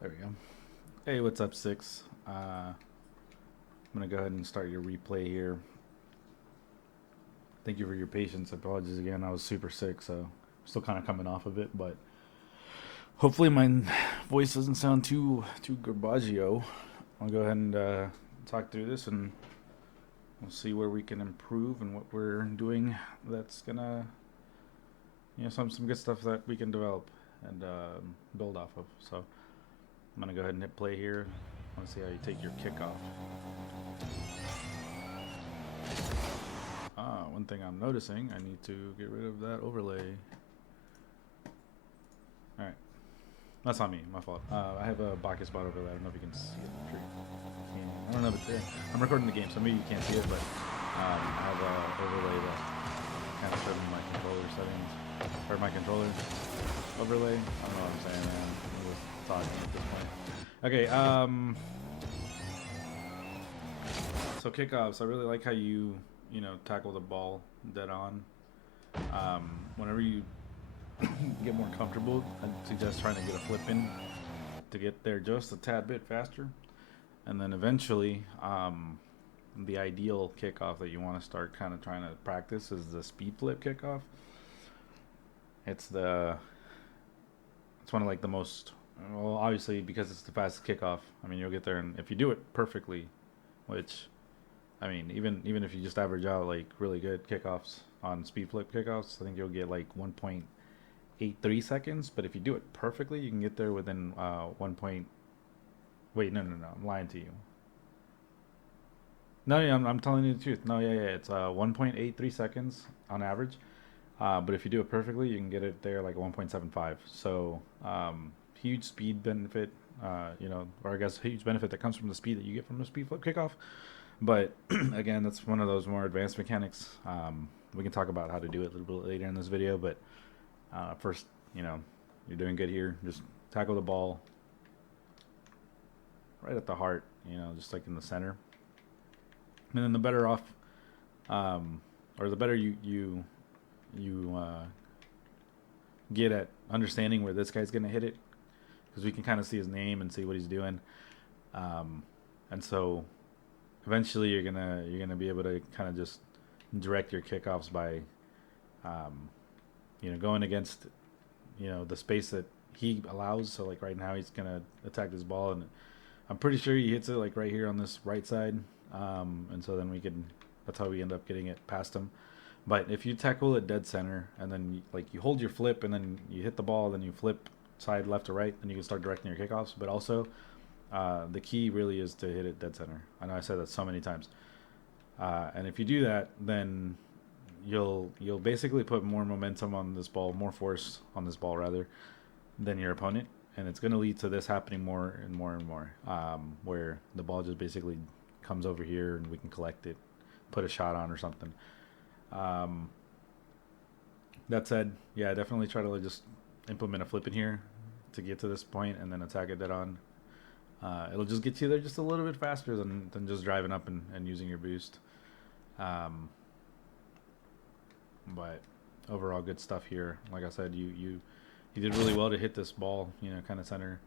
There we go. Hey, what's up, Six? I'm gonna go ahead and start your replay here. Thank you for your patience. Apologies again. I was super sick, so I'm still kind of coming off of it, but hopefully my voice doesn't sound too garbaggio. I'll go ahead and talk through this, and we'll see where we can improve and what we're doing. That's gonna, some good stuff that we can develop and build off of. So I'm gonna go ahead and hit play here. I want to see how you take your kickoff. One thing I'm noticing, I need to get rid of that overlay. Alright. That's not me, my fault. I have a Bacchus spot over there. I don't know if you can see it. I'm sure you can. I don't know if it's there. I'm recording the game, so maybe you can't see it, but I have an overlay that kind of showed me my controller settings. Or my controller overlay. I don't know what I'm saying, man. I'm just talking at this point. Okay, so kickoffs, I really like how you tackle the ball dead on. Whenever you get more comfortable, I suggest trying to get a flip in to get there just a tad bit faster. And then eventually, the ideal kickoff that you want to start kind of trying to practice is the speed flip kickoff. It's one of like the most, well, obviously because it's the fastest kickoff. I mean, you'll get there, and if you do it perfectly, which I mean, even if you just average out like really good kickoffs on speed flip kickoffs, I think you'll get like 1.83 seconds. But if you do it perfectly, you can get there within 1. Wait, no, I'm lying to you. No, yeah, I'm telling you the truth. No, yeah, it's 1.83 seconds on average. But if you do it perfectly, you can get it there like 1.75. So huge speed benefit, or I guess huge benefit that comes from the speed that you get from the speed flip kickoff. But again, that's one of those more advanced mechanics. We can talk about how to do it a little bit later in this video. But first, you're doing good here. Just tackle the ball right at the heart, just like in the center. And then the better off, or the better you get at understanding where this guy's going to hit it, because we can kind of see his name and see what he's doing. And so eventually you're gonna be able to kind of just direct your kickoffs by going against the space that he allows. So like right now he's gonna attack this ball, and I'm pretty sure he hits it like right here on this right side, and so then that's how we end up getting it past him. But if you tackle it dead center, and then you hold your flip, and then you hit the ball, then you flip side left to right, then you can start directing your kickoffs. But also the key really is to hit it dead center. I know I said that so many times. And if you do that, then you'll basically put more momentum on this ball, more force on this ball rather, than your opponent. And it's going to lead to this happening more and more and more, where the ball just basically comes over here and we can collect it, put a shot on or something. That said, yeah, definitely try to just implement a flip in here to get to this point and then attack it dead on. It'll just get you there just a little bit faster than just driving up and using your boost. But overall, good stuff here. Like I said, you did really well to hit this ball, kind of center.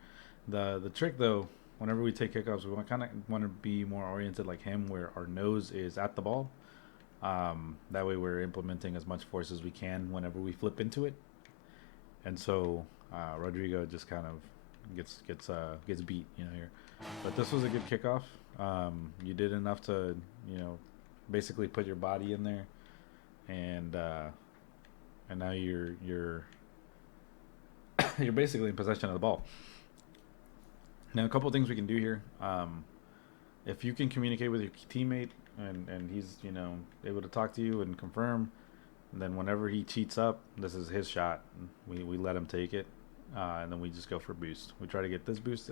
The trick though, whenever we take kickoffs, we kind of want to be more oriented like him, where our nose is at the ball. That way, we're implementing as much force as we can whenever we flip into it. And so Rodrigo just kind of gets beat, here. But this was a good kickoff. You did enough to, basically put your body in there, and now you're you're basically in possession of the ball. Now, a couple of things we can do here. If you can communicate with your teammate and he's able to talk to you and confirm, then whenever he cheats up, this is his shot. We let him take it. And then we just go for boost. We try to get this boost,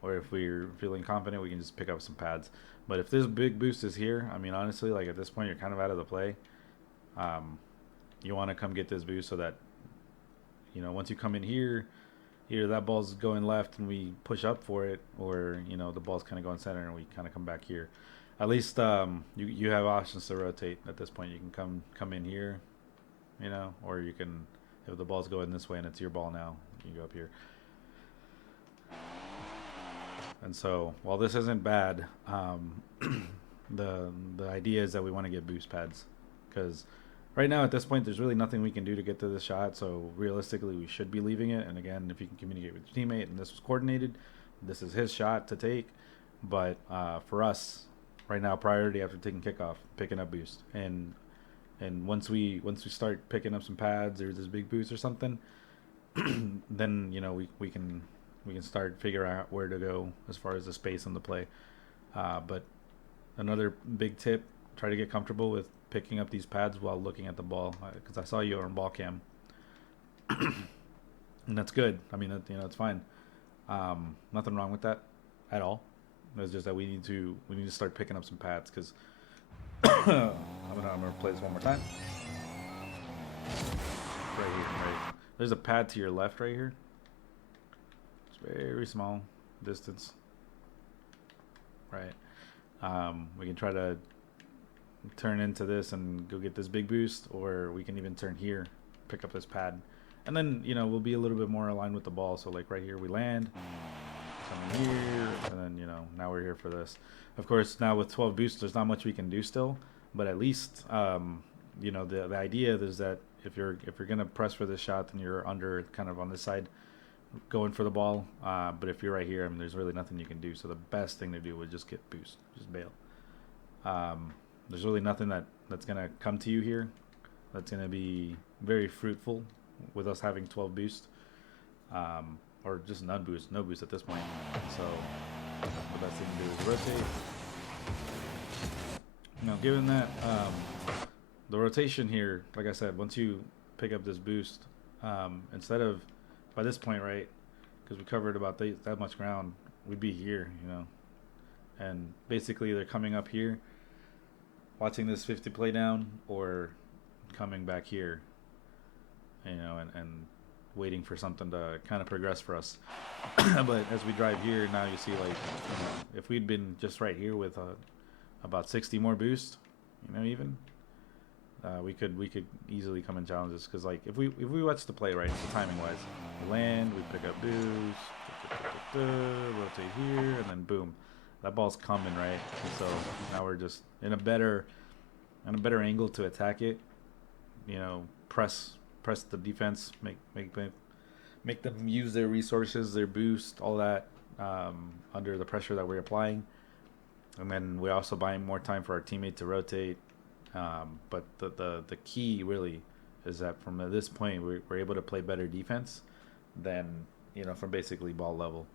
or if we're feeling confident, we can just pick up some pads. But if this big boost is here, I mean, honestly, like at this point, you're kind of out of the play. You want to come get this boost so that, once you come in here, either that ball's going left and we push up for it, or, the ball's kind of going center and we kind of come back here. At least you have options to rotate at this point. You can come in here, or you can, if the ball's going this way and it's your ball now, you go up here. And so while this isn't bad, the idea is that we want to get boost pads, because right now at this point there's really nothing we can do to get to this shot. So realistically, we should be leaving it. And again, if you can communicate with your teammate and this was coordinated, this is his shot to take. But for us right now, priority after taking kickoff, picking up boost, and once we start picking up some pads or this big boost or something, then we can start figuring out where to go as far as the space on the play. But another big tip: try to get comfortable with picking up these pads while looking at the ball, because I saw you on ball cam, and that's good. I mean, it's fine. Nothing wrong with that at all. It's just that we need to start picking up some pads, because I'm gonna play this one more time. Right here, right. There's a pad to your left right here. It's very small distance. Right. We can try to turn into this and go get this big boost, or we can even turn here, pick up this pad, and then we'll be a little bit more aligned with the ball. So like right here we land, come in here, and then now we're here for this. Of course, now with 12 boosts, there's not much we can do still, but at least the idea is that if you're gonna press for this shot, then you're under kind of on this side going for the ball. But if you're right here, I mean, there's really nothing you can do. So the best thing to do would just get boost, just bail. There's really nothing that's gonna come to you here that's gonna be very fruitful with us having 12 boost, or just no boost at this point. So the best thing to do is rotate. Given that the rotation here, like I said, once you pick up this boost, instead of by this point, right, because we covered about that much ground, we'd be here, and basically they're coming up here, watching this 50 play down, or coming back here, and waiting for something to kind of progress for us. But as we drive here, now you see, like, if we'd been just right here with about 60 more boost, even we could easily come and challenge this, because like if we watch the play right, the timing wise, we land, we pick up boost, rotate here, and then boom, that ball's coming, right? And so now we're just in a better angle to attack it. Press the defense, make them use their resources, their boost, all that, under the pressure that we're applying. And then we're also buying more time for our teammate to rotate. But the key really is that from this point we're able to play better defense than from basically ball level.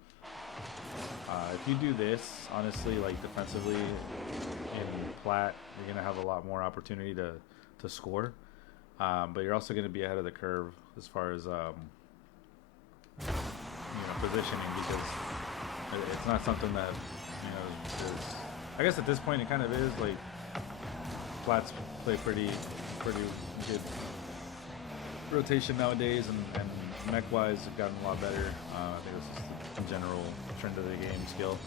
If you do this, honestly, like defensively in plat, you're gonna have a lot more opportunity to score. But you're also gonna be ahead of the curve as far as positioning, because it's not something that is, I guess at this point it kind of is. Like, flats play pretty good rotation nowadays, and mech wise have gotten a lot better. I think this is the general trend of the game skill,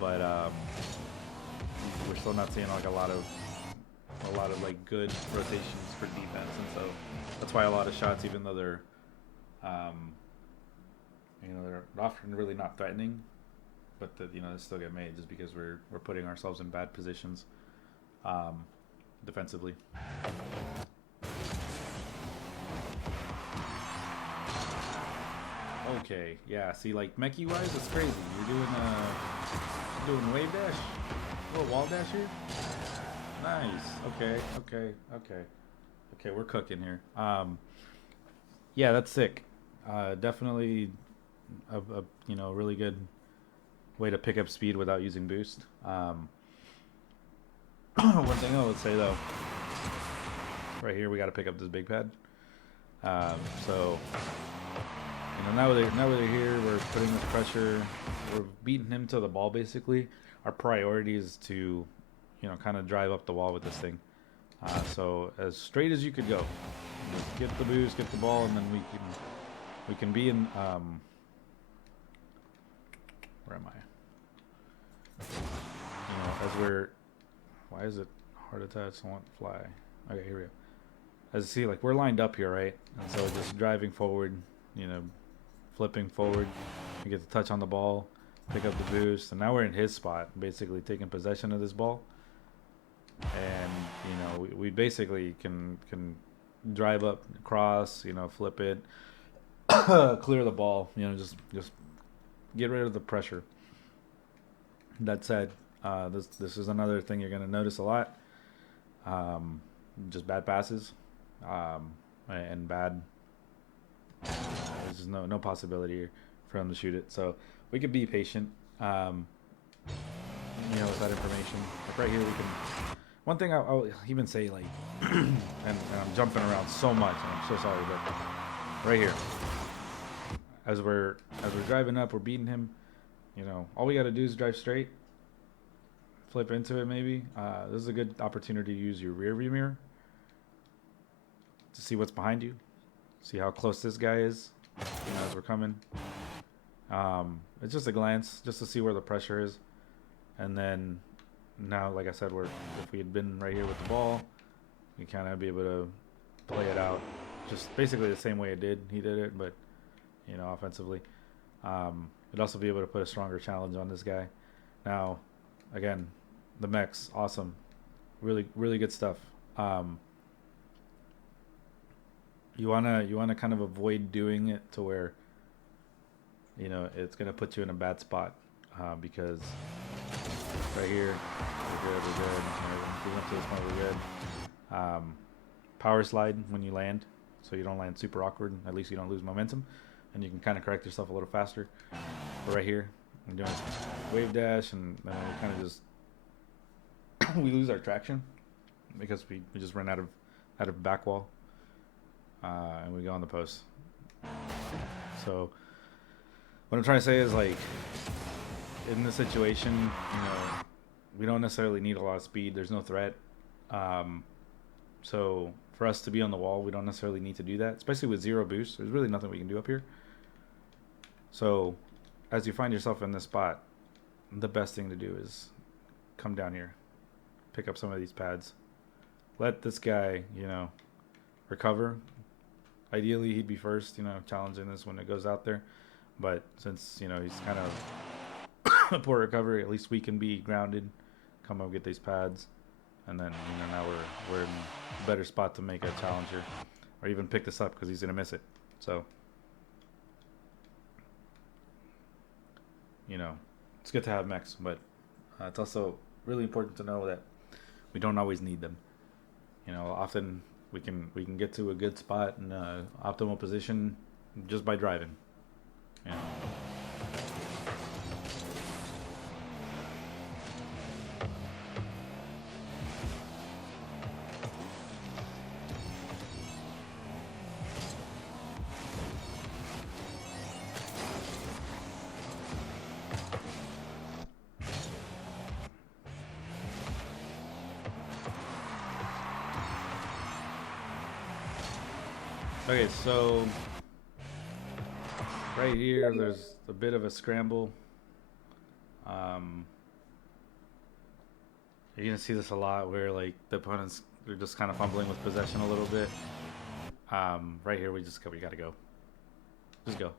but we're still not seeing like a lot of like good rotations for defense, and so that's why a lot of shots, even though they're they're often really not threatening, but they still get made just because we're putting ourselves in bad positions defensively. Okay, yeah. See, like mechie wise, it's crazy. You're doing wave dash, a little wall dash here. Nice. Okay. We're cooking here. Yeah, that's sick. Definitely a really good way to pick up speed without using boost. One thing I would say though, right here we got to pick up this big pad. So now they're here, we're putting this pressure, we're beating him to the ball basically. Our priority is to kind of drive up the wall with this thing. So as straight as you could go, just get the boost, get the ball, and then we can be in where am I? As we're, why is it hard attach? I want fly. Okay, here we go. As you see, like we're lined up here, right? And so just driving forward, flipping forward, you get the touch on the ball, pick up the boost, and now we're in his spot, basically taking possession of this ball. And you know, we basically can drive up, cross, you know, flip it, clear the ball, you know, just get rid of the pressure. That said, this is another thing you're gonna notice a lot. Just bad passes, and bad. There's just no possibility here for him to shoot it. So we could be patient. You know, with that information. Like right here, we can. One thing I'll even say, like, and I'm jumping around so much, and I'm so sorry, but right here, as we're driving up, we're beating him. You know, all we got to do is drive straight, flip into it. Maybe this is a good opportunity to use your rear view mirror to see what's behind you, see how close this guy is. You know, as we're coming, it's just a glance, just to see where the pressure is, and then. Now, like I said, if we had been right here with the ball, we kind of be able to play it out, just basically the same way he did it, but you know, offensively. We'd also be able to put a stronger challenge on this guy. Now, again, the mechs, awesome, really good stuff. You wanna kind of avoid doing it to where, you know, it's gonna put you in a bad spot, because. Right here, we're good. If we went to this point, we're good. Power slide when you land, so you don't land super awkward. At least you don't lose momentum, and you can kind of correct yourself a little faster. But right here, I'm doing wave dash, and then we kind of just we lose our traction because we just run out of back wall, and we go on the post. So what I'm trying to say is, like, in this situation, you know, we don't necessarily need a lot of speed. There's no threat. So for us to be on the wall, we don't necessarily need to do that, especially with zero boost. There's really nothing we can do up here. So as you find yourself in this spot, the best thing to do is come down here, pick up some of these pads, let this guy, you know, recover. Ideally, he'd be first, you know, challenging this when it goes out there. But since, you know, he's kind of a poor recovery, at least we can be grounded, come up, get these pads, and then, you know, now we're in a better spot to make a challenger or even pick this up because he's gonna miss it. So, you know, it's good to have mechs, but it's also really important to know that we don't always need them. You know, often we can get to a good spot and optimal position just by driving. You know. Okay, so right here there's a bit of a scramble. You're gonna see this a lot where, like, the opponents are just kind of fumbling with possession a little bit. Right here we gotta go. Just go.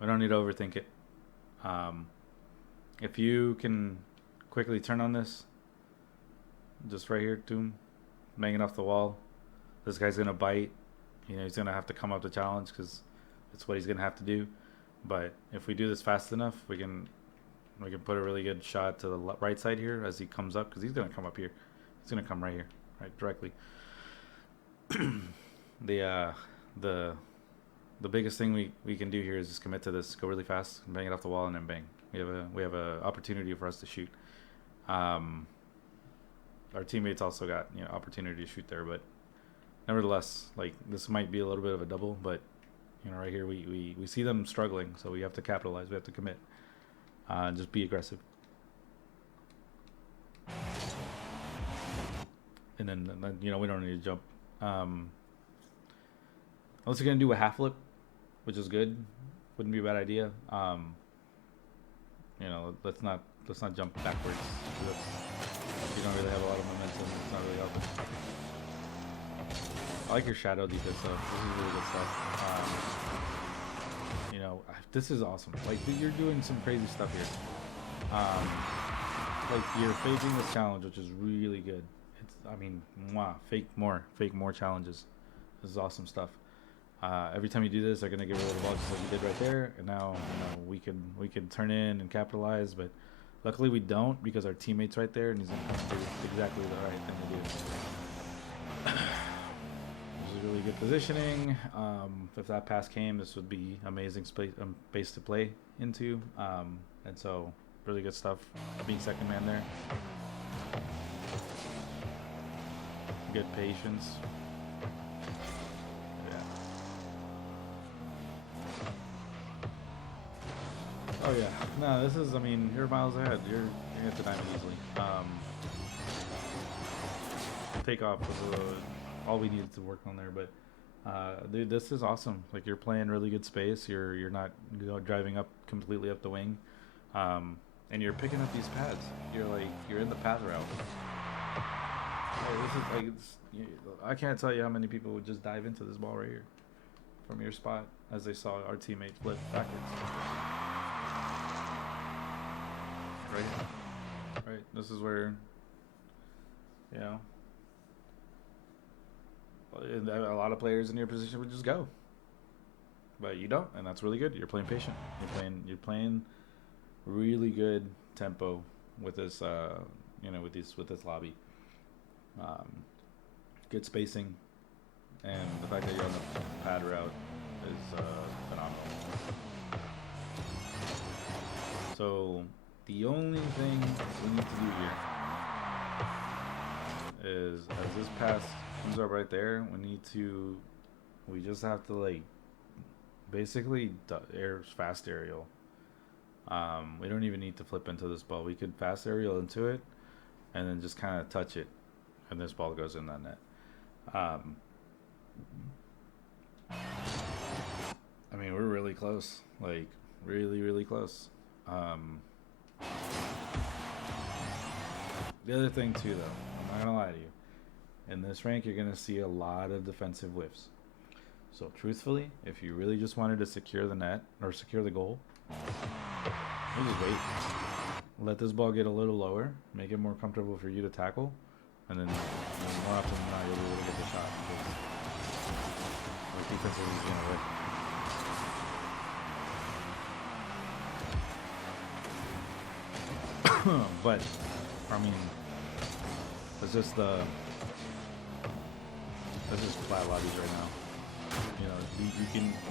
We don't need to overthink it. If you can quickly turn on this, just right here, doom, banging off the wall. This guy's gonna bite. You know, he's going to have to come up to challenge because it's what he's going to have to do. But if we do this fast enough, we can put a really good shot to the right side here as he comes up, because he's going to come up here. He's going to come right here, right directly. The biggest thing we can do here is just commit to this, go really fast, bang it off the wall, and then bang. We have a opportunity for us to shoot. Our teammates also got, you know, opportunity to shoot there, but nevertheless, like, this might be a little bit of a double, but, you know, right here we see them struggling, so we have to capitalize. We have to commit, and just be aggressive. And then, you know, we don't need to jump. Unless you're gonna do a half flip, which is good, wouldn't be a bad idea. You know, let's not jump backwards. You don't really have a lot of momentum. It's not really helping. I like your shadow defense though. This is really good stuff. You know, this is awesome. Like you're doing some crazy stuff here. Like you're faking this challenge, which is really good. It's, I mean, mwah, fake more challenges. This is awesome stuff. Every time you do this, they're gonna give away the ball just like you did right there, and now we can turn in and capitalize. But luckily we don't because our teammate's right there, and he's gonna do exactly the right thing to do. This is really good positioning. If that pass came, this would be amazing space to play into, and so really good stuff. Being second man there, good patience. Oh yeah, no, this is. I mean, you're miles ahead. You're gonna deny it easily. Takeoff was all we needed to work on there, but dude, this is awesome. Like you're playing really good space. You're not driving up completely up the wing, and you're picking up these pads. You're in the path route. Hey, this is like I can't tell you how many people would just dive into this ball right here from your spot as they saw our teammate flip backwards. Right. This is where, you know, a lot of players in your position would just go, but you don't, and that's really good. You're playing patient. You're playing really good tempo with this, with this lobby. Good spacing, and the fact that you're on the pad route is phenomenal. So the only thing we need to do here is, as this pass comes up right there, we just have to like basically fast aerial. We don't even need to flip into this ball. We could fast aerial into it and then just kind of touch it, and this ball goes in that net. I mean, we're really close, like really close. The other thing too, though, I'm not gonna lie to you, in this rank you're gonna see a lot of defensive whiffs. So truthfully, if you really just wanted to secure the net or secure the goal, you just wait. Let this ball get a little lower, make it more comfortable for you to tackle, and then more often than not you'll be able to get the shot. The defense is gonna whip. But I mean, it's just flat lobbies right now. You know,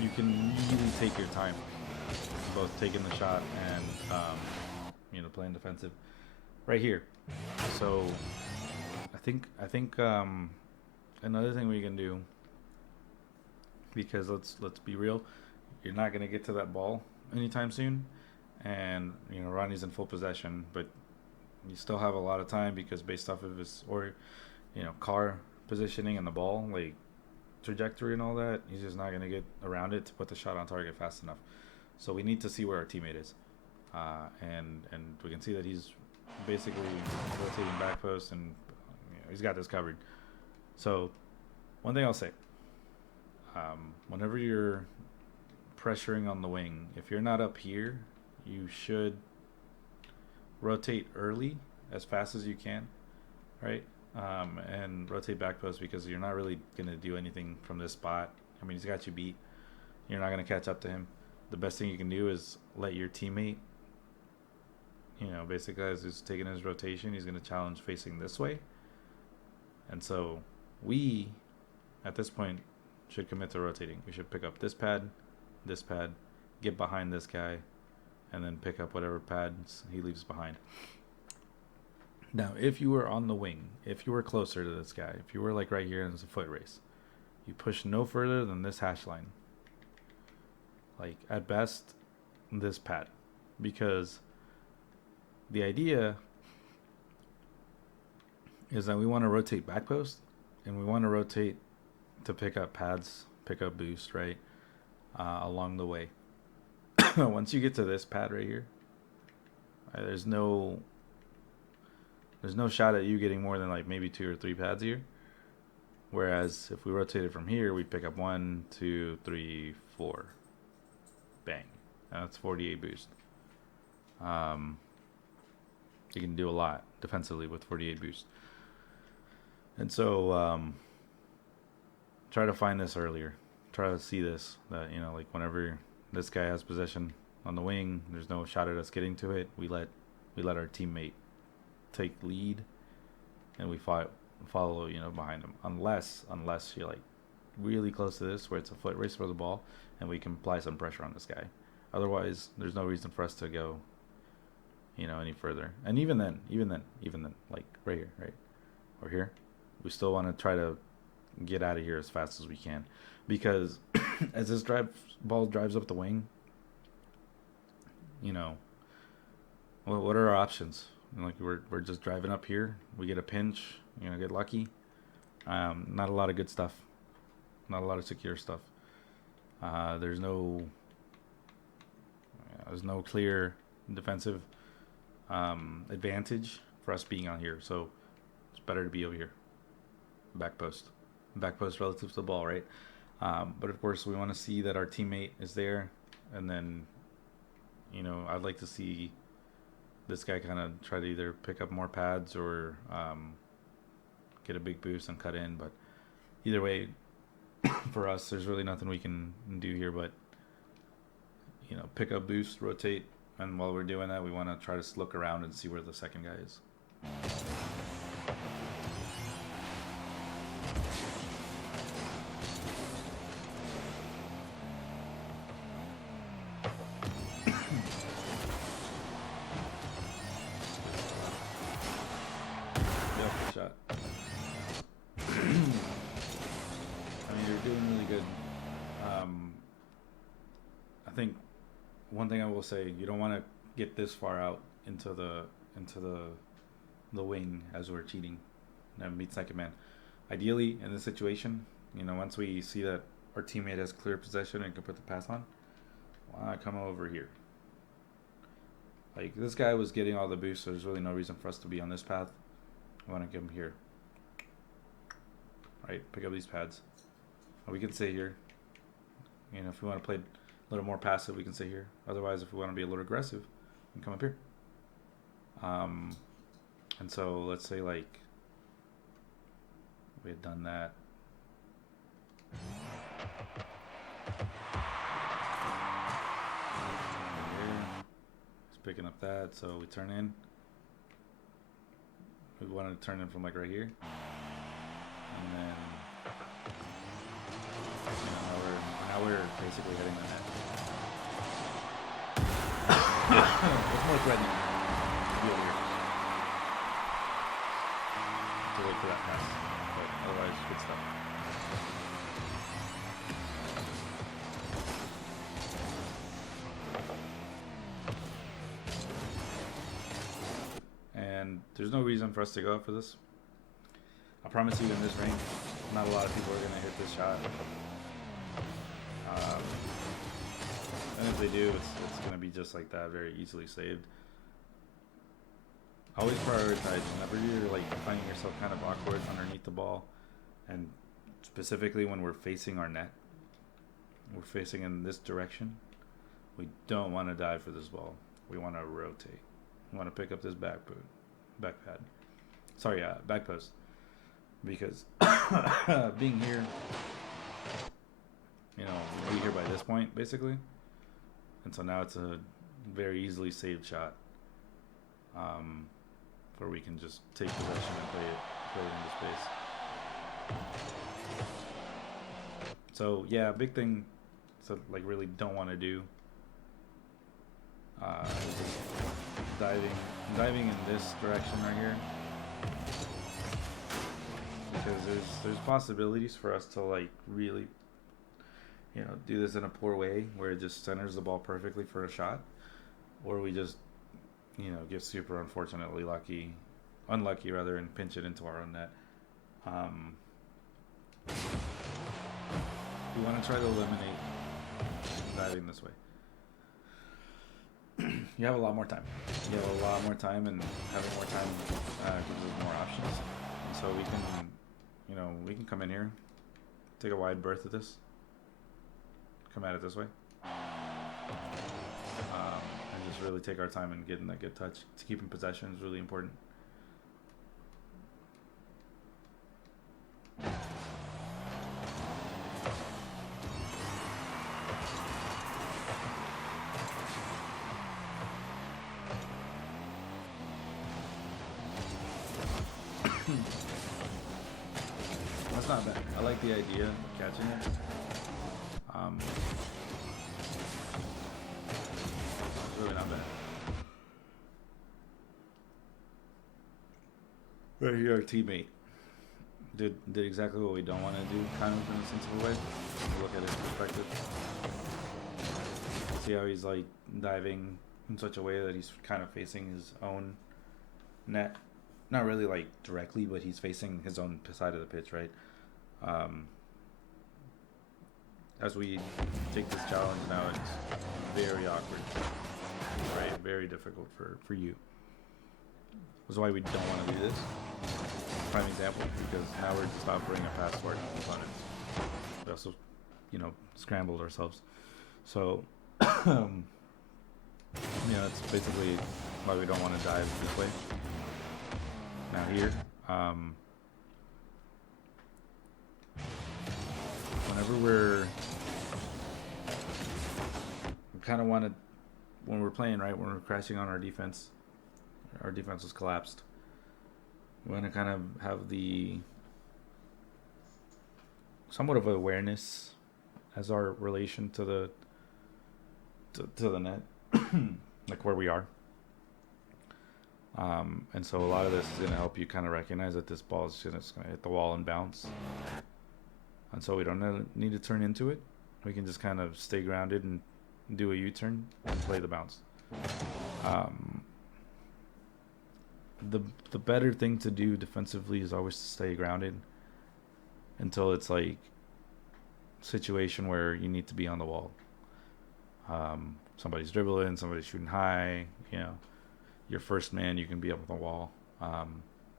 you can really take your time, both taking the shot and playing defensive right here. So I think another thing we can do, because let's be real, you're not gonna get to that ball anytime soon. And Ronnie's in full possession, but you still have a lot of time because based off of his car positioning and the ball like trajectory and all that, he's just not gonna get around it to put the shot on target fast enough. So we need to see where our teammate is, and we can see that he's basically rotating back post, and he's got this covered. So one thing I'll say, whenever you're pressuring on the wing, if you're not up here, you should rotate early as fast as you can, right? And rotate back post, because you're not really going to do anything from this spot. I mean, he's got you beat. You're not going to catch up to him. The best thing you can do is let your teammate, basically as he's taking his rotation, he's going to challenge facing this way. And so we, at this point, should commit to rotating. We should pick up this pad, get behind this guy, and then pick up whatever pads he leaves behind. Now, if you were on the wing, if you were closer to this guy, if you were like right here and it's a foot race, you push no further than this hash line. Like, at best, this pad. Because the idea is that we want to rotate back post, and we want to rotate to pick up pads, pick up boost, right, along the way. Once you get to this pad right here, there's no shot at you getting more than like maybe 2 or 3 pads here. Whereas if we rotate it from here, we pick up 1, 2, 3, 4, bang. That's 48 boost. You can do a lot defensively with 48 boost. And so try to find this earlier. Try to see this, that, you know, like whenever this guy has possession on the wing, there's no shot at us getting to it. We let our teammate take lead, and we follow, you know, behind him. Unless you're like really close to this, where it's a foot race for the ball, and we can apply some pressure on this guy. Otherwise, there's no reason for us to go, you know, any further. And even then, like right here, right, or here, we still want to try to get out of here as fast as we can, because as this ball drives up the wing, you know, what are our options? Like we're just driving up here. We get a pinch, you know, get lucky. Not a lot of good stuff. Not a lot of secure stuff. There's no clear defensive advantage for us being on here. So it's better to be over here. Back post relative to the ball, right? But of course, we want to see that our teammate is there, and then, you know, I'd like to see this guy kind of try to either pick up more pads or get a big boost and cut in. But either way, for us, there's really nothing we can do here but, you know, pick up boost, rotate, and while we're doing that, we want to try to look around and see where the second guy is. One thing I will say, you don't want to get this far out into the wing as we're cheating. And meet second man. Ideally, in this situation, you know, once we see that our teammate has clear possession and can put the pass on, why not come over here? Like, this guy was getting all the boosts, so there's really no reason for us to be on this path. I want to give him here. Right, pick up these pads. We can stay here. You know, if we want to play a little more passive, we can stay here. Otherwise, if we want to be a little aggressive, we can come up here. And so let's say, like, we had done that. He's picking up that, so we turn in. We wanted to turn in from like right here. And then now we're basically hitting the net. It's more threatening to be over here. To wait for that pass. But otherwise, good stuff. And there's no reason for us to go up for this. I promise you, in this range, not a lot of people are going to hit this shot. And if they do, it's going to be just like that, very easily saved. Always prioritize whenever you're like finding yourself kind of awkward underneath the ball, and specifically when we're facing our net, we're facing in this direction. We don't want to dive for this ball. We want to rotate. We want to pick up this back post, because being here, you know, we're here by this point basically, and so now it's a very easily saved shot, where we can just take possession and play it into space. So yeah, big thing, so like really don't want to do. Just diving in this direction right here, because there's possibilities for us to like really, you know, do this in a poor way where it just centers the ball perfectly for a shot, or we just, you know, get super unlucky rather, and pinch it into our own net. We want to try to eliminate diving this way. You have a lot more time. And having more time gives us more options. And so we can, you know, we can come in here, take a wide berth of this, come at it this way. really take our time and getting that good touch. To keep in possession is really important. That's not bad. I like the idea of catching it. It's really not bad. Right here, our teammate did exactly what we don't want to do, kind of in a sensible way. Look at his perspective. See how he's like diving in such a way that he's kind of facing his own net. Not really like directly, but he's facing his own side of the pitch, right? As we take this challenge now, it's very awkward, right? Very difficult for you. That's why we don't want to do this. Prime example, because now we're just offering a pass for our opponents. We also, scrambled ourselves. So, that's basically why we don't want to dive this way. Now here, whenever we kind of want to, when we're playing, right, when we're crashing on our defense was collapsed. We want to kind of have the somewhat of awareness as our relation to the net, like where we are. And so a lot of this is going to help you kind of recognize that this ball is just going to hit the wall and bounce. And so we don't need to turn into it. We can just kind of stay grounded and do a U-turn and play the bounce. The better thing to do defensively is always to stay grounded until it's like situation where you need to be on the wall. Somebody's dribbling, somebody's shooting high, your first man, you can be up on the wall.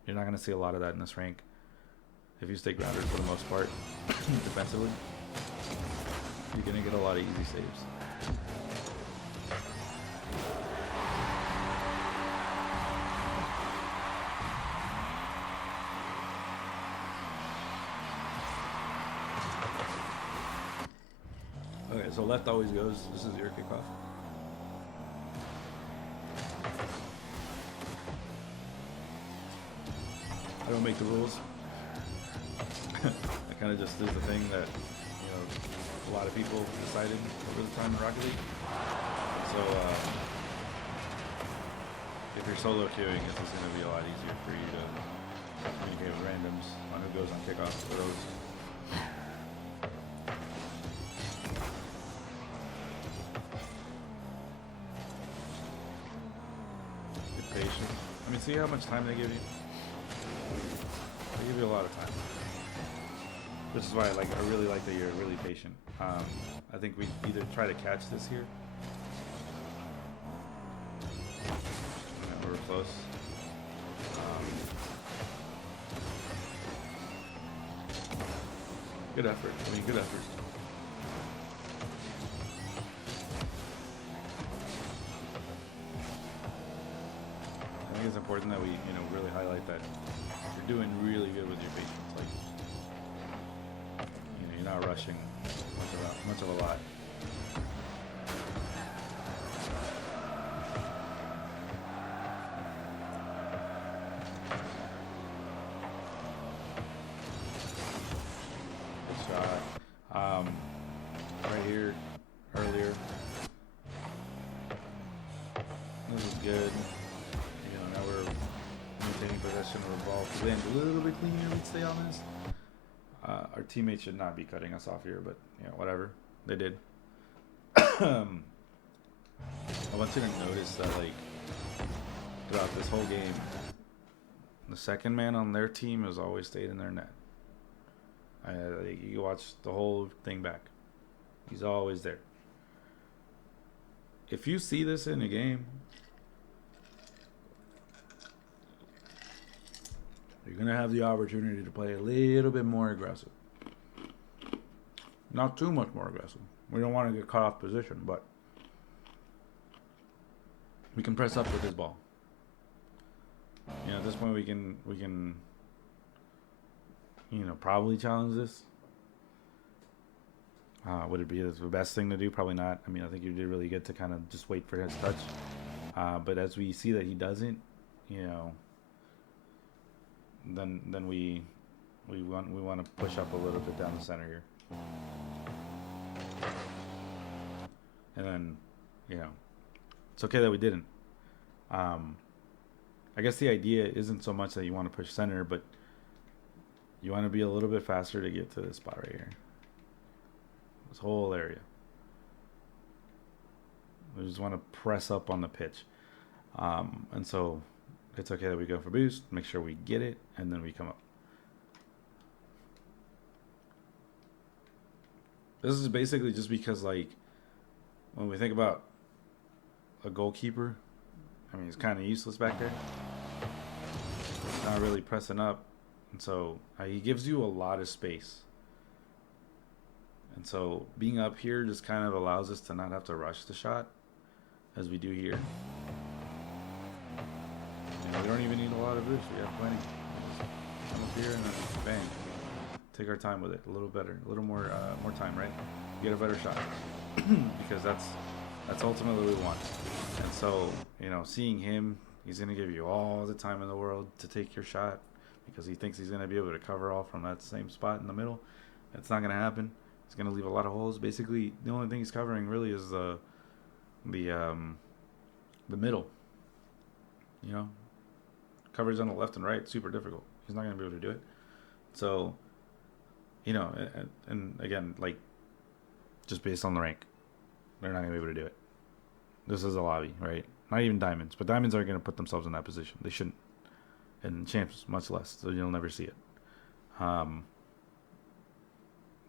You're not going to see a lot of that in this rank. If you stay grounded for the most part, defensively, you're going to get a lot of easy saves. Okay, so left always goes. This is your kickoff. I don't make the rules. I kind of just do the thing that, a lot of people decided over the time in Rocket League. So, if you're solo queuing, it's just going to be a lot easier for you to communicate with randoms on who goes on kickoffs for those. Be patient. I mean, see how much time they give you? They give you a lot of time. Which is why I really like that you're really patient. I think we either try to catch this here. We're close. Good effort. Good effort. I think it's important that we, really highlight that you're doing really good with your patience. You're not rushing much of a lot. Good shot. Right here, earlier. This is good. Now we're maintaining possession of the ball. If we land a little bit cleaner, we'd stay on this. Our teammates should not be cutting us off here, but whatever. They did. I want you to notice that, throughout this whole game, the second man on their team has always stayed in their net. You watch the whole thing back. He's always there. If you see this in a game, you're going to have the opportunity to play a little bit more aggressive. Not too much more aggressive. We don't want to get caught off position, but we can press up with this ball. You know, at this point we can probably challenge this. Would it be the best thing to do? Probably not. I mean, I think you did really good to kind of just wait for his touch. But as we see that he doesn't, then we want to push up a little bit down the center here. And then, it's okay that we didn't. I guess the idea isn't so much that you want to push center, but you want to be a little bit faster to get to this spot right here. This whole area. We just want to press up on the pitch. And so it's okay that we go for boost, make sure we get it, and then we come up. This is basically just because, like, when we think about a goalkeeper, I mean, he's kind of useless back there. He's not really pressing up. And so he gives you a lot of space. And so being up here just kind of allows us to not have to rush the shot as we do here. We don't even need a lot of boost. We have plenty. Come up here and then bang. Take our time with it a little better, a little more time, right? Get a better shot because that's ultimately what we want. And so, seeing him, he's going to give you all the time in the world to take your shot because he thinks he's going to be able to cover all from that same spot in the middle. It's not going to happen. He's going to leave a lot of holes. Basically, the only thing he's covering really is the middle. Coverage on the left and right, super difficult. He's not going to be able to do it. So, and again, like, just based on the rank, they're not going to be able to do it. This is a lobby, right? Not even diamonds, but diamonds are going to put themselves in that position. They shouldn't. And champs, much less. So you'll never see it.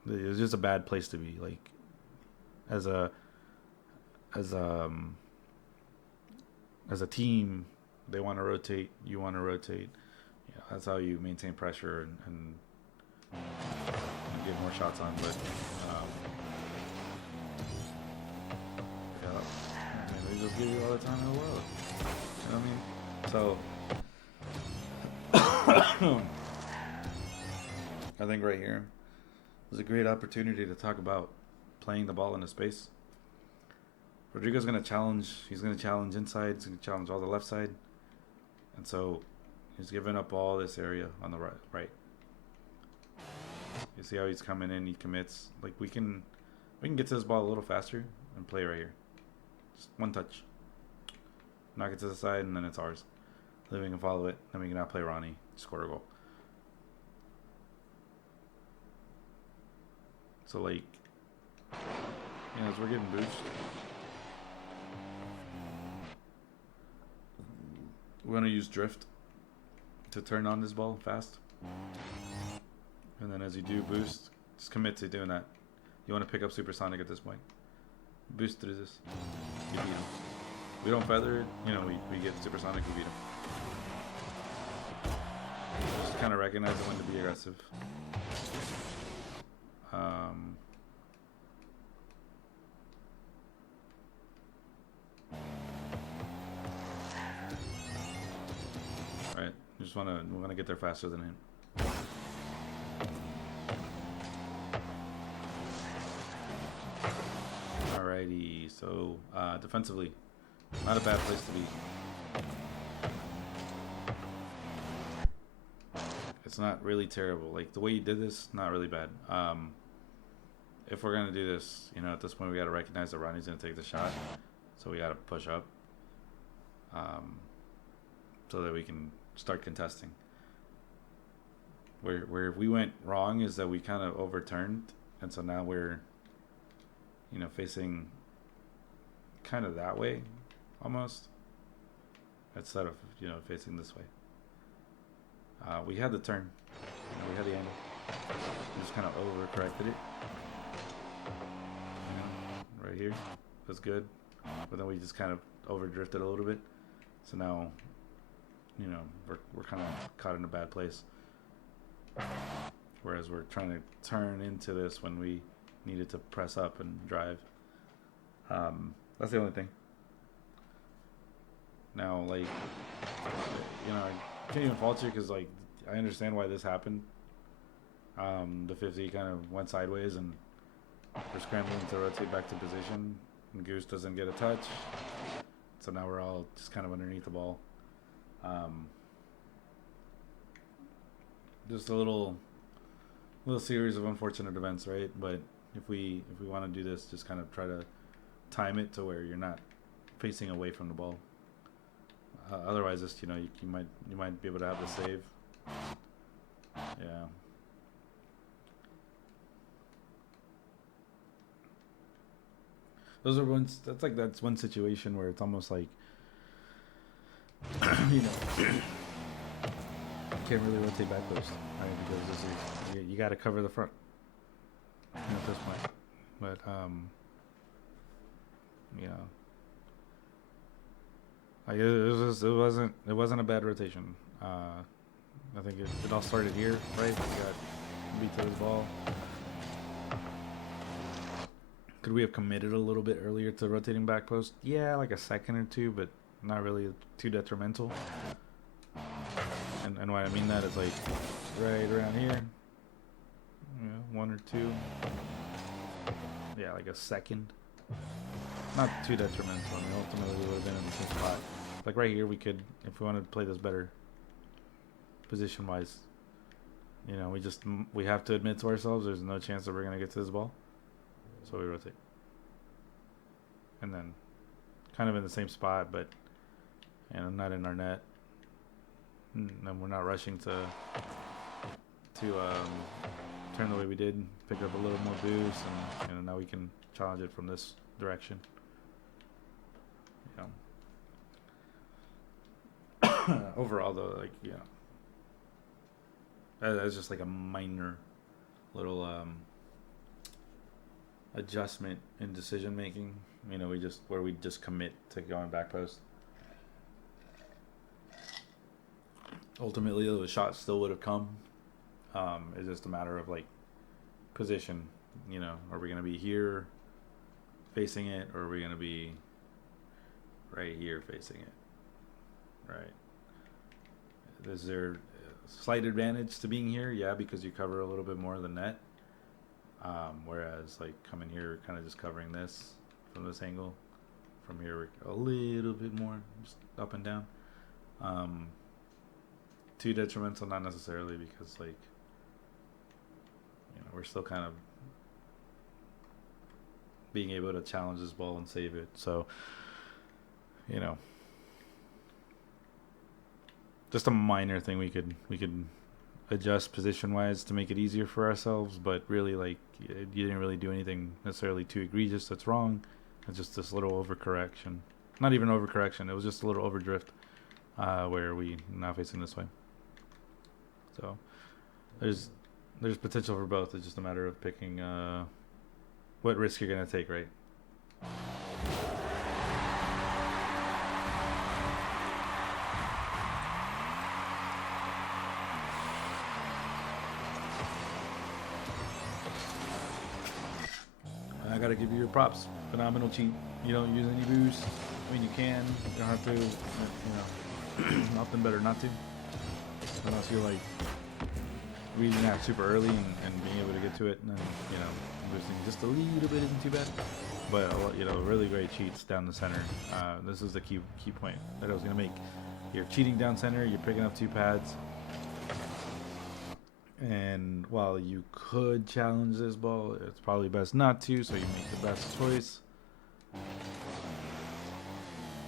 It's just a bad place to be. Like, as a team, they want to rotate. You want to rotate. That's how you maintain pressure and get more shots on. But they just give you all the time in the world. You know what I mean? So I think right here is a great opportunity to talk about playing the ball into space. Rodrigo's going to challenge. He's going to challenge inside. He's going to challenge all the left side. And so he's giving up all this area on the right. You see how he's coming in. He commits. Like, we can get to this ball a little faster and play right here. Just one touch. Knock it to the side, and then it's ours. Then we can follow it. Then we can outplay Ronnie. Score a goal. So, like, as we're getting boost, we're going to use drift to turn on this ball fast. And then as you do boost, just commit to doing that. You want to pick up Supersonic at this point. Boost through this. You beat him. We don't feather it. We get Supersonic, we beat him. Just kind of recognize when to be aggressive. Alright, we want to get there faster than him. Alrighty, so defensively, not a bad place to be. It's not really terrible. Like, the way you did this, not really bad. If we're gonna do this, at this point we gotta recognize that Ronnie's gonna take the shot, so we gotta push up, so that we can start contesting. Where we went wrong is that we kind of overturned, and so now we're, facing kind of that way, almost, instead of facing this way. We had the turn, we had the angle. We just kind of overcorrected it. Right here, that's good. But then we just kind of overdrifted a little bit. So now, we're kind of caught in a bad place. Whereas we're trying to turn into this when we needed to press up and drive. That's the only thing. Now, like, I can't even fault you because, like, I understand why this happened. The 50 kind of went sideways and we're scrambling to rotate back to position. And Goose doesn't get a touch. So now we're all just kind of underneath the ball. Just a little series of unfortunate events, right? But if we want to do this, just kind of try to time it to where you're not facing away from the ball. Otherwise, just you might be able to have the save. Yeah. Those are ones. That's one situation where it's almost like you can't really rotate back post, right? Because you got to cover the front at this point. But like it wasn't a bad rotation. I think it all started here, right? We got beat to this ball. Could we have committed a little bit earlier to rotating back post? Yeah, like a second or two, but not really too detrimental. And why I mean that is like right around here, one or two. Yeah, like a second. Not too detrimental. I mean, ultimately we would have been in the same spot. Like right here, we could, if we wanted to play this better, position-wise. We have to admit to ourselves there's no chance that we're gonna get to this ball, so we rotate. And then, kind of in the same spot, but not in our net. And we're not rushing to turn the way we did, pick up a little more boost, and now we can challenge it from this direction. Overall, though, that's just like a minor little adjustment in decision making. We just commit to going back post. Ultimately, the shot still would have come. It's just a matter of like position. Are we gonna be here facing it, or are we gonna be right here facing it? Right. Is there a slight advantage to being here? Yeah, because you cover a little bit more of the net. Whereas like coming here, kind of just covering this from this angle. From here, a little bit more, just up and down. Too detrimental, not necessarily, because we're still kind of being able to challenge this ball and save it. So, just a minor thing we could adjust position wise to make it easier for ourselves, but really you didn't really do anything necessarily too egregious that's wrong. It's just this little overcorrection. Not even overcorrection, it was just a little overdrift where we now facing this way. So there's potential for both. It's just a matter of picking what risk you're gonna take, right? I gotta give you your props. Phenomenal cheat. You don't use any boost. I mean, you can. You don't have to. Nothing better not to. Unless you're reading that super early and being able to get to it, and then boosting just a little bit isn't too bad. But really great cheats down the center. This is the key point that I was gonna make. You're cheating down center. You're picking up 2 pads. And while you could challenge this ball, it's probably best not to, so you make the best choice.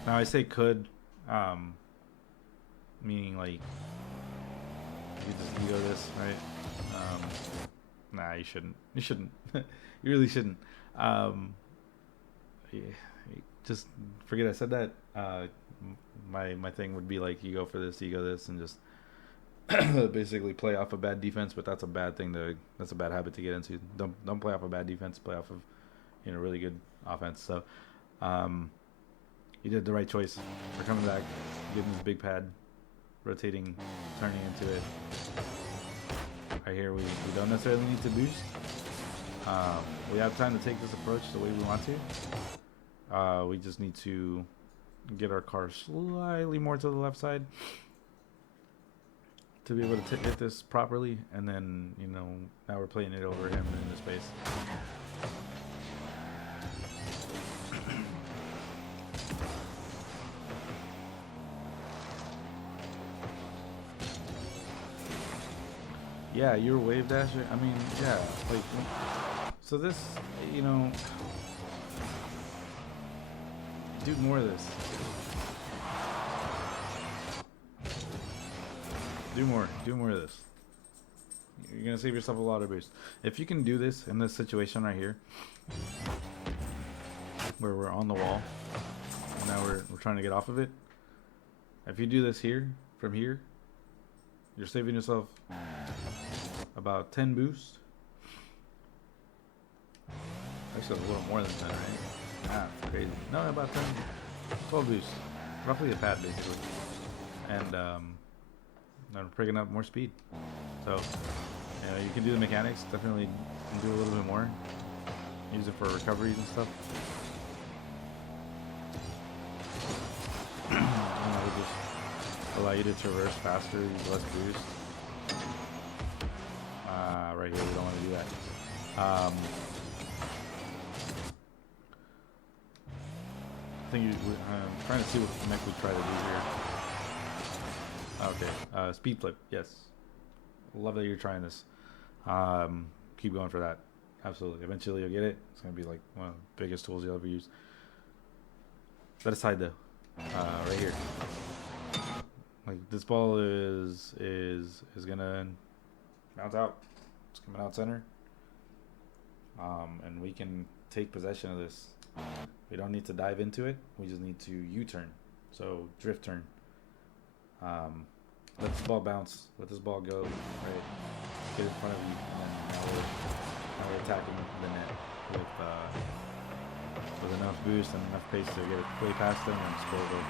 Now I say could, meaning you just ego this, right? Nah, you shouldn't. You shouldn't. You really shouldn't. Yeah, just forget I said that. My thing would be you go for this, ego this, and just basically play off a bad defense, but that's a bad thing that's a bad habit to get into. Don't play off a bad defense, play off of really good offense. So you did the right choice. We're coming back, getting this big pad, rotating, turning into it. Right here we don't necessarily need to boost. We have time to take this approach the way we want to. We just need to get our car slightly more to the left side to be able to hit this properly, and then, you know, now we're playing it over him in the space. Yeah, you're a wave dasher. I mean, yeah, like, so this, you know, do more of this. Do more of this. You're gonna save yourself a lot of boost. If you can do this in this situation right here, where we're on the wall, and now we're trying to get off of it. If you do this here, from here, you're saving yourself about 10 boost. Actually, a little more than 10, right? Ah, crazy. No, about 10, 12 boost. Roughly a pad, basically. And, I'm picking up more speed. So, you know, you can do the mechanics. Definitely do a little bit more. Use it for recoveries and stuff. You know, it'll just allow you to traverse faster, use less boost. Right here, we don't want to do that. I think I'm trying to see what mech we try to do here. Okay, speed flip, yes. Love that you're trying this. Keep going for that. Absolutely. Eventually you'll get it. It's going to be like one of the biggest tools you'll ever use. That aside though, right here. Like this ball is gonna mount out. It's coming out center. And we can take possession of this. We don't need to dive into it. We just need to U-turn. So drift turn. Let this ball bounce. Let this ball go. Right. Get in front of you. And then now we're attacking the net with enough boost and enough pace to get it way past them and score a goal.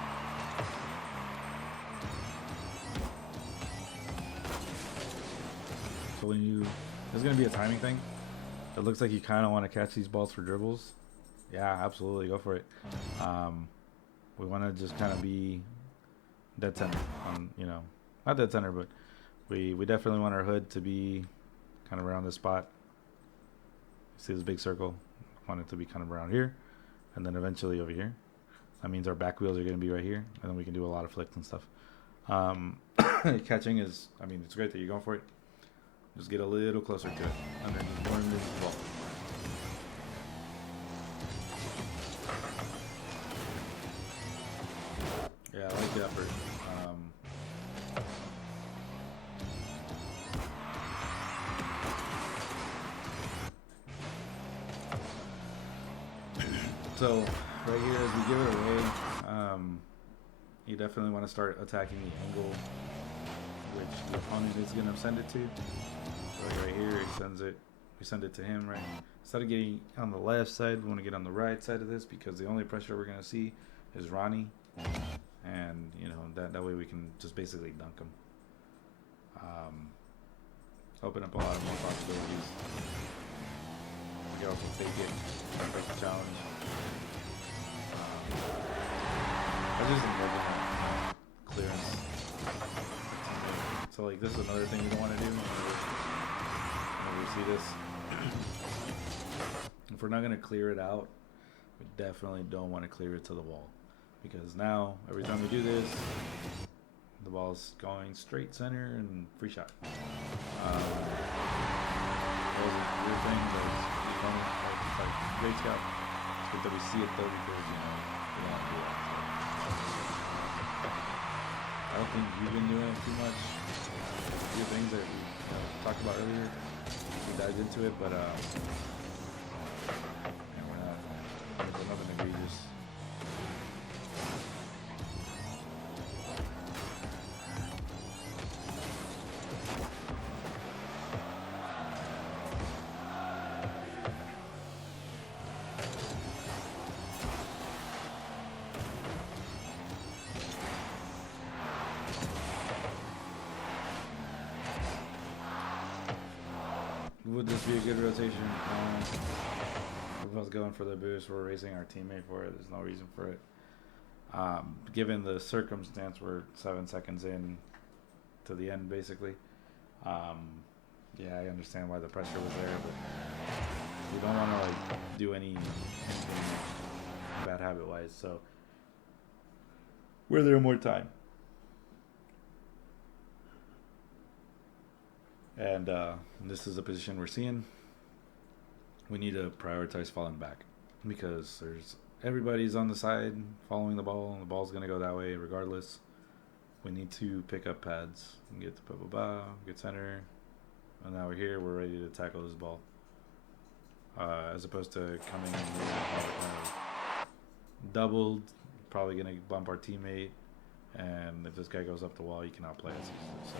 So when you, there's going to be a timing thing. It looks like you kind of want to catch these balls for dribbles. Yeah, absolutely, go for it. We want to just kind of be dead center on, you know, not dead center, but we definitely want our hood to be kind of around this spot. See this big circle? Want it to be kind of around here, and then eventually over here. That means our back wheels are going to be right here, and then we can do a lot of flicks and stuff. Catching is, I mean, it's great that you're going for it. Just get a little closer to it, underneath, more underneath the ball. Yeah, I like the effort. So right here, as we give it away, you definitely want to start attacking the angle which the opponent is going to send it to. So right here, he sends it. We send it to him. Right. Instead of getting on the left side, we want to get on the right side of this because the only pressure we're going to see is Ronnie, and you know that way we can just basically dunk him. Open up a lot of more possibilities. We can also take it, break the challenge. I just love clearance. So like this is another thing we don't want to do. Whenever we see this, if we're not going to clear it out, we definitely don't want to clear it to the wall, because now every time we do this, the ball's going straight center and free shot. That was a weird thing, but it's funny. Like great scout. It's good that we see it though, because you know we don't want to do that. I don't think you've been doing it too much. A few things that we talked about earlier. We dived into it, but we're nothing egregious. Would this be a good rotation? We're both going for the boost. We're racing our teammate for it. There's no reason for it. Given the circumstance, we're 7 seconds in to the end, basically. Um, yeah, I understand why the pressure was there, but we don't want to like do anything bad habit wise. So we're there more time, and this is a position we're seeing. We need to prioritize falling back because there's everybody's on the side following the ball, and the ball's gonna go that way regardless. We need to pick up pads and get to blah blah blah, get center, and now we're here. We're ready to tackle this ball, as opposed to coming in kind of doubled, probably gonna bump our teammate, and if this guy goes up the wall, you cannot play us easily. So,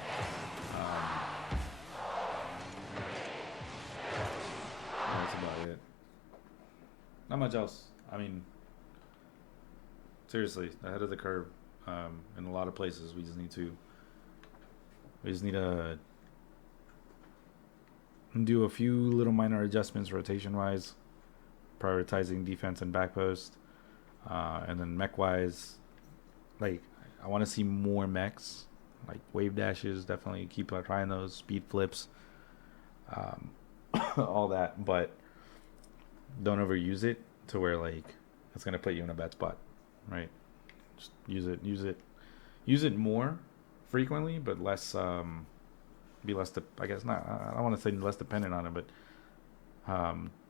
that's about it. Not much else. I mean, seriously, ahead of the curve. In a lot of places, we just need to do a few little minor adjustments rotation wise, prioritizing defense and back post, and then mech wise, like I want to see more mechs, like wave dashes. Definitely keep trying those speed flips, all that, but don't overuse it to where like it's gonna put you in a bad spot, right? Just use it more frequently, but less. Be less. I guess not. I don't want to say less dependent on it, but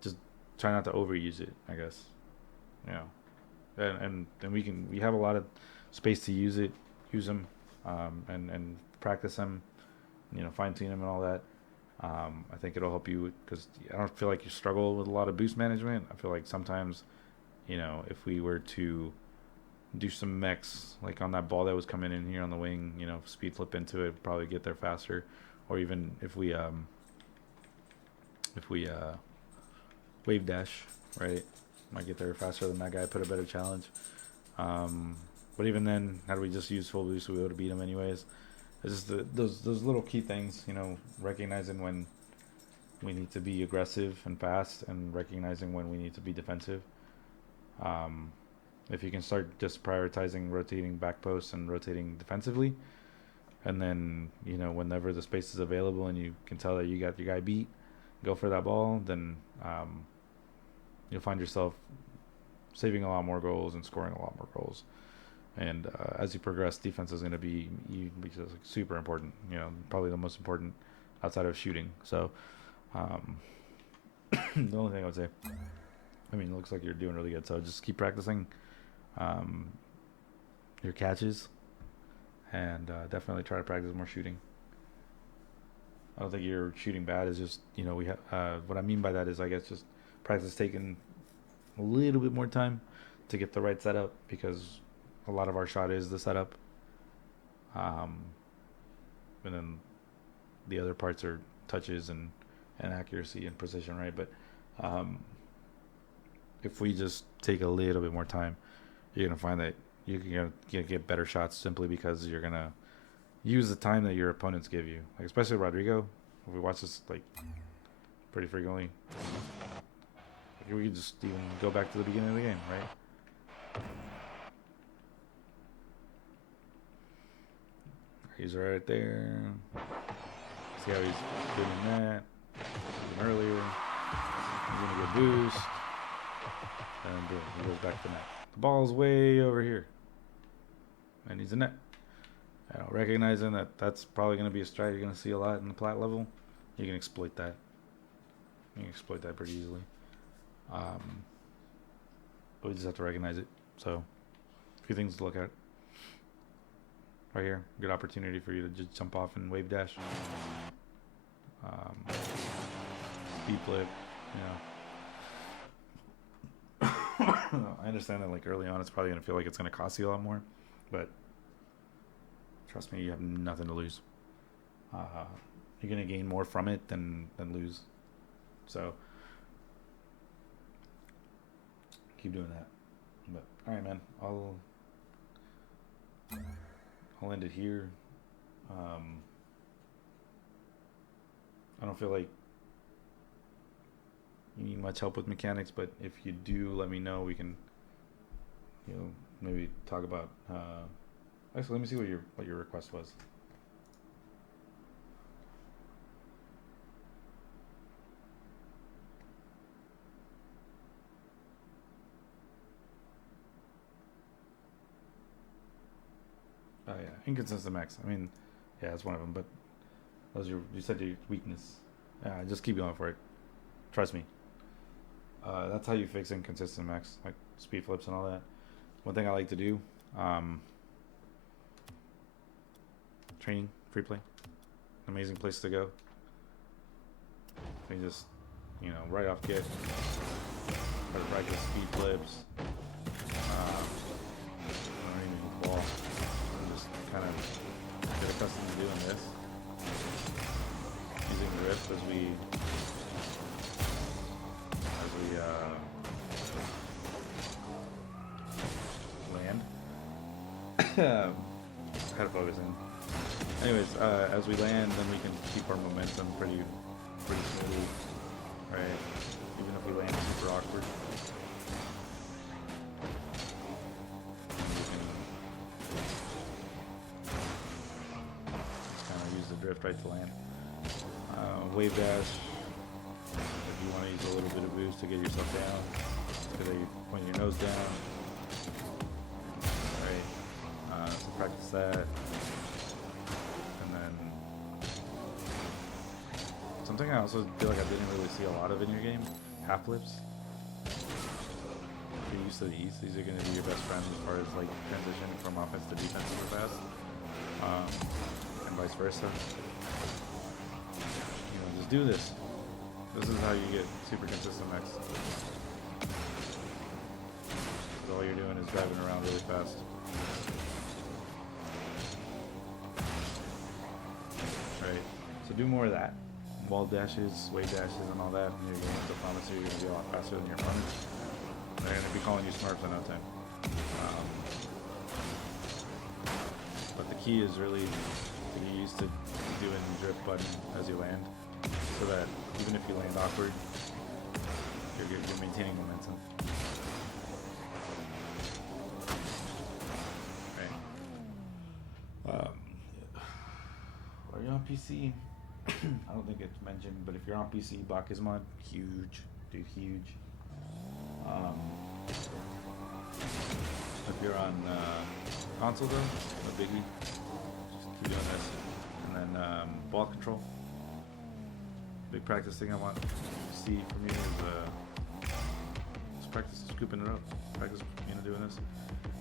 just try not to overuse it. I guess, you know, and we have a lot of space to use them, and practice them, you know, fine tune them and all that. I think it'll help you because I don't feel like you struggle with a lot of boost management. I feel like sometimes, you know, if we were to do some mechs like on that ball that was coming in here on the wing, you know, speed flip into it, probably get there faster, or even if we wave dash, right, might get there faster than that guy, put a better challenge. But even then, how do we just use full boost? We would have beat him anyways. It's just those little key things, you know, recognizing when we need to be aggressive and fast, and recognizing when we need to be defensive. If you can start just prioritizing rotating back posts and rotating defensively, and then, you know, whenever the space is available and you can tell that you got your guy beat, go for that ball, then you'll find yourself saving a lot more goals and scoring a lot more goals. And as you progress, defense is going to be just super important. You know, probably the most important outside of shooting. So the only thing I would say, I mean, it looks like you're doing really good. So just keep practicing your catches, and definitely try to practice more shooting. I don't think you're shooting bad. It's just, you know, we have what I mean by that is, I guess, just practice taking a little bit more time to get the right setup, because a lot of our shot is the setup, and then the other parts are touches and accuracy and precision, right? But if we just take a little bit more time, you're gonna find that you're gonna get better shots simply because you're gonna use the time that your opponents give you. Like, especially Rodrigo, if we watch this like pretty frequently, we could just even go back to the beginning of the game, right? He's right there. See how he's doing that. Earlier, he's gonna get boost, and boom, he goes back to net. The ball's way over here, and he's a net. You know, recognizing that that's probably going to be a strat you're going to see a lot in the plat level, you can exploit that. You can exploit that pretty easily. But we just have to recognize it. So, a few things to look at. Right here, good opportunity for you to just jump off and wave dash. Speed flip, you know. I understand that, like, early on it's probably going to feel like it's going to cost you a lot more, but trust me, you have nothing to lose. You're going to gain more from it than lose. So, keep doing that. But, alright, man. I'll end it here. I don't feel like you need much help with mechanics, but if you do, let me know. We can, you know, maybe talk about. Actually, let me see what your request was. Oh yeah, inconsistent max. I mean, yeah, that's one of them. But that was you said your weakness. Just keep going for it. Trust me. That's how you fix inconsistent max, like speed flips and all that. One thing I like to do, training, free play, amazing place to go. You just, right off get, try to practice speed flips, aiming the ball, and just kind of get accustomed to doing this, using the wrist as we land. How to focus in. Anyways, as we land, then we can keep our momentum pretty smooth, right? Even if we land super awkward, we can kind of use the drift right to land. Wave dash. If you want to use a little bit of boost to get yourself down, so that you point your nose down, right? So practice that, and then something I also feel like I didn't really see a lot of in your game: half flips. If you're used to these are going to be your best friends as far as like transition from offense to defense super fast, and vice versa. Just do this. This is how you get super consistent max. All you're doing is driving around really fast. Right. So do more of that. Wall dashes, wave dashes, and all that in your game. I promise you, you're going to be a lot faster than your opponents. They're going to be calling you smart for no time. But the key is really to get used to doing drift button as you land, so that even if you land awkward, you're maintaining momentum. Right. Are you on PC? I don't think it's mentioned, but if you're on PC, Bakismod, huge, dude, huge. If you're on console though, a biggie. Just keep doing this, and then ball control. Big practice thing I want to see from you is just practice scooping it up. Practice, doing this.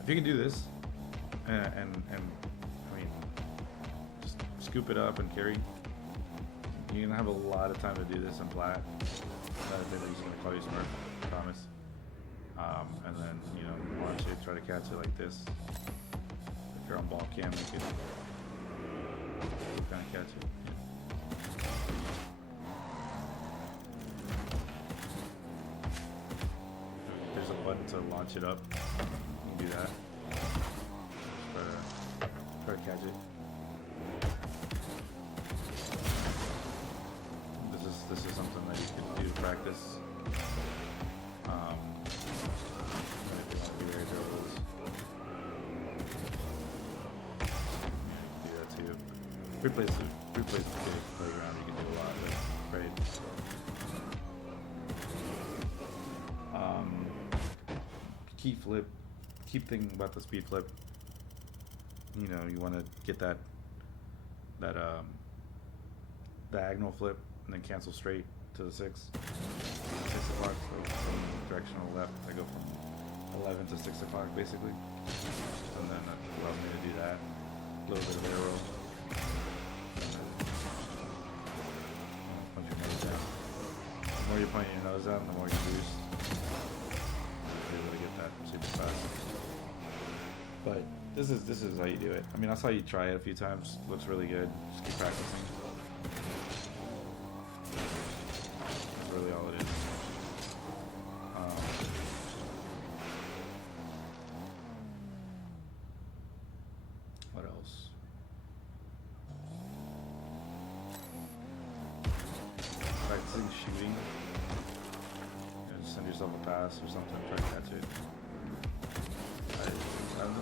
If you can do this, and I mean, just scoop it up and carry, you're gonna have a lot of time to do this in flat. They're just gonna call you smart, I promise. And then watch it, try to catch it like this. If you're on ball cam, you can kind of catch it. There's a button to launch it up. You can do that. Try to catch it. This is something that you can do to practice. If you want to be very dribbles. Do that too. Free plays a big playground. You can do a lot of it. Right. Key flip. Keep thinking about the speed flip. You want to get that diagonal flip and then cancel straight to the 6 o'clock. So from directional left, I go from 11 to 6 o'clock basically, and then that allows me to do that. A little bit of arrow. Punch your nose down. The more you're pointing your nose out, the more you boost. You're able to get that super fast. But this is how you do it. I mean, I saw you try it a few times. Looks really good. Just keep practicing. That's really all it is. What else? Practicing shooting. Just send yourself a pass or something. Try to catch it.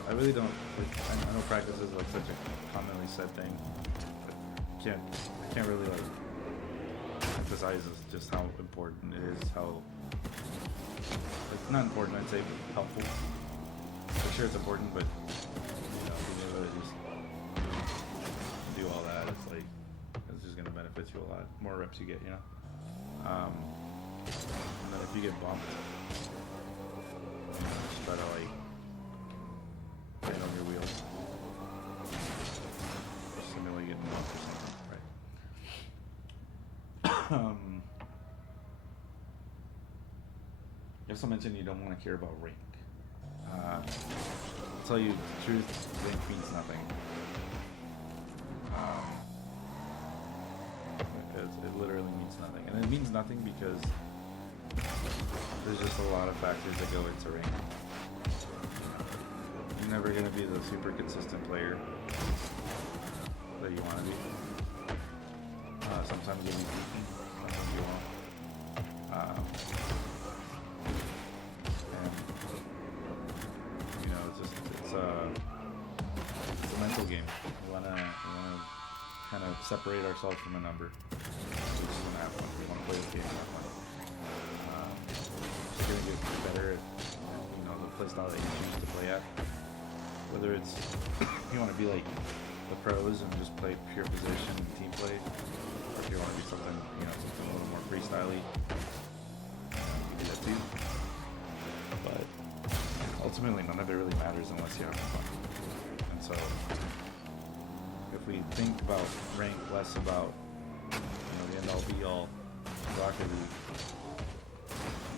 I really don't. Like, I know practice is like such a commonly said thing. But I can't really like emphasize just how important it is. How like not important, I'd say helpful. For sure, it's important, but you know, being able to just do all that, it's like it's just gonna benefit you a lot. More reps you get, you know. And then if you get bumped, just try to like land on your wheels. Simulate getting bumped or something, right? You also mentioned you don't want to care about rank. I'll tell you the truth, rank means nothing. It literally means nothing. And it means nothing because there's just a lot of factors that go into rank. You're never going to be the super consistent player that you want to be. Sometimes you'll be beaten, sometimes you won't. And, you know, it's a mental game. We want to kind of separate ourselves from a number. We just want to have fun. We want to play this game and have fun. Just going to get better at, you know, the play style that you choose to play at. Whether it's you want to be like the pros and just play pure position and team play, or if you want to do something, you know, something a little more freestyle-y, you can do that too. But ultimately, none of it really matters unless you're having fun. And so, if we think about rank less about, you know, the end-all be-all Rocket League,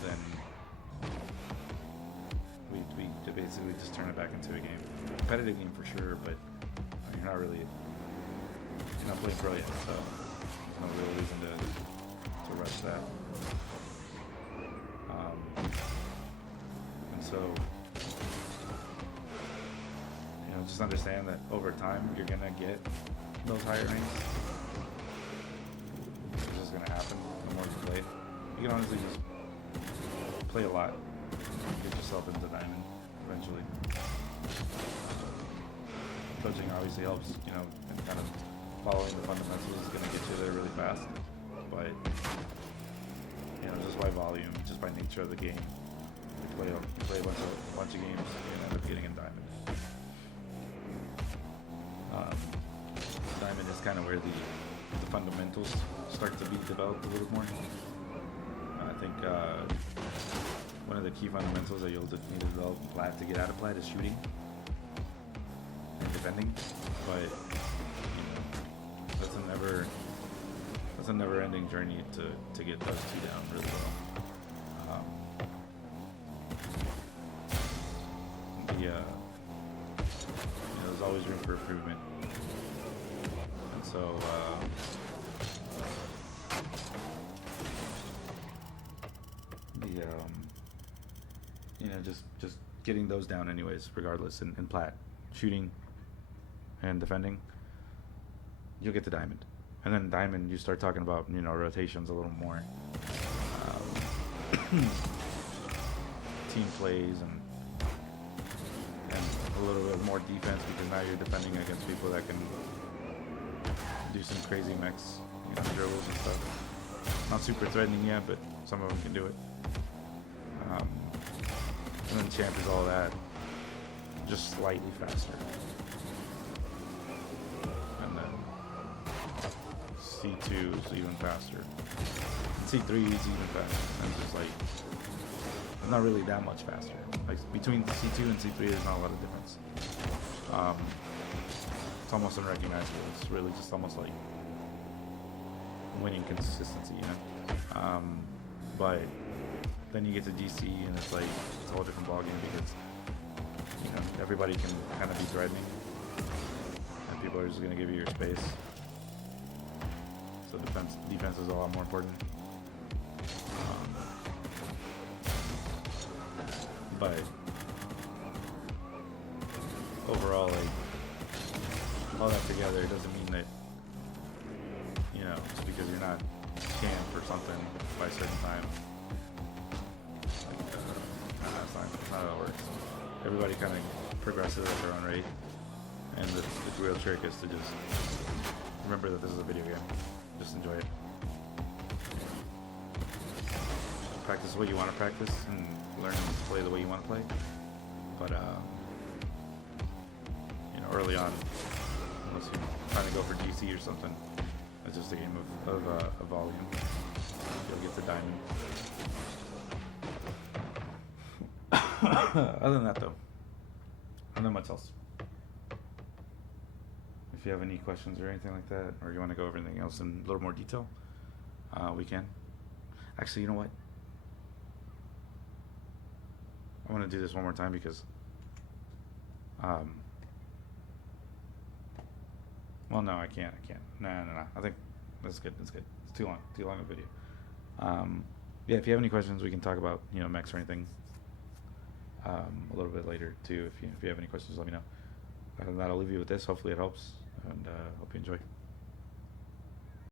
then we basically just turn it back into a game. A competitive game for sure, but you're not playing pro yet, so there's no real reason to rush that. And so, you know, just understand that over time you're gonna get those higher ranks. It's just gonna happen the more you play. You can honestly just play a lot, get yourself into diamond eventually. Coaching obviously helps, you know, and kind of following the fundamentals is going to get you there really fast. But, you know, just by volume, just by nature of the game, you play a bunch of games and end up getting in diamond. Diamond is kind of where the fundamentals start to be developed a little more. I think one of the key fundamentals that you'll need to develop plat to get out of plat is shooting and defending, but you know, that's a never-ending journey to get those two down really well. You know, there's always room for improvement, and so you know, just getting those down anyways, regardless, in plat, shooting and defending, you'll get to diamond. And then diamond, you start talking about, you know, rotations a little more, team plays, and a little bit more defense, because now you're defending against people that can do some crazy mechs, you know, dribbles and stuff. Not super threatening yet, but some of them can do it. And then champ is all that, just slightly faster. And then C2 is even faster. And C3 is even faster. And just like, it's not really that much faster. Like between C2 and C3, there's not a lot of difference. It's almost unrecognizable. It's really just almost like winning consistency, you know. But then you get to DC and it's like it's a whole different ballgame, because you know everybody can kind of be threatening, and people are just gonna give you your space. So defense is a lot more important. But overall, like all that together, it doesn't mean that, you know, just because you're not champ or something by a certain time. That's not how it works. everybody kind of progresses at their own rate, and the real trick is to just remember that this is a video game. Just enjoy it. Just practice what you want to practice and learn to play the way you want to play. But you know, early on, unless you're trying to go for DC or something, it's just a game of volume. You'll get the diamond. Other than that, though, not much else. If you have any questions or anything like that, or you want to go over anything else in a little more detail, we can. Actually, you know what? I want to do this one more time because, well, no, I can't. No. I think that's good. It's too long a video. Yeah, if you have any questions, we can talk about, you know, mechs or anything a little bit later too. If you have any questions, let me know. Other than that, I'll leave you with this. Hopefully it helps, and hope you enjoy.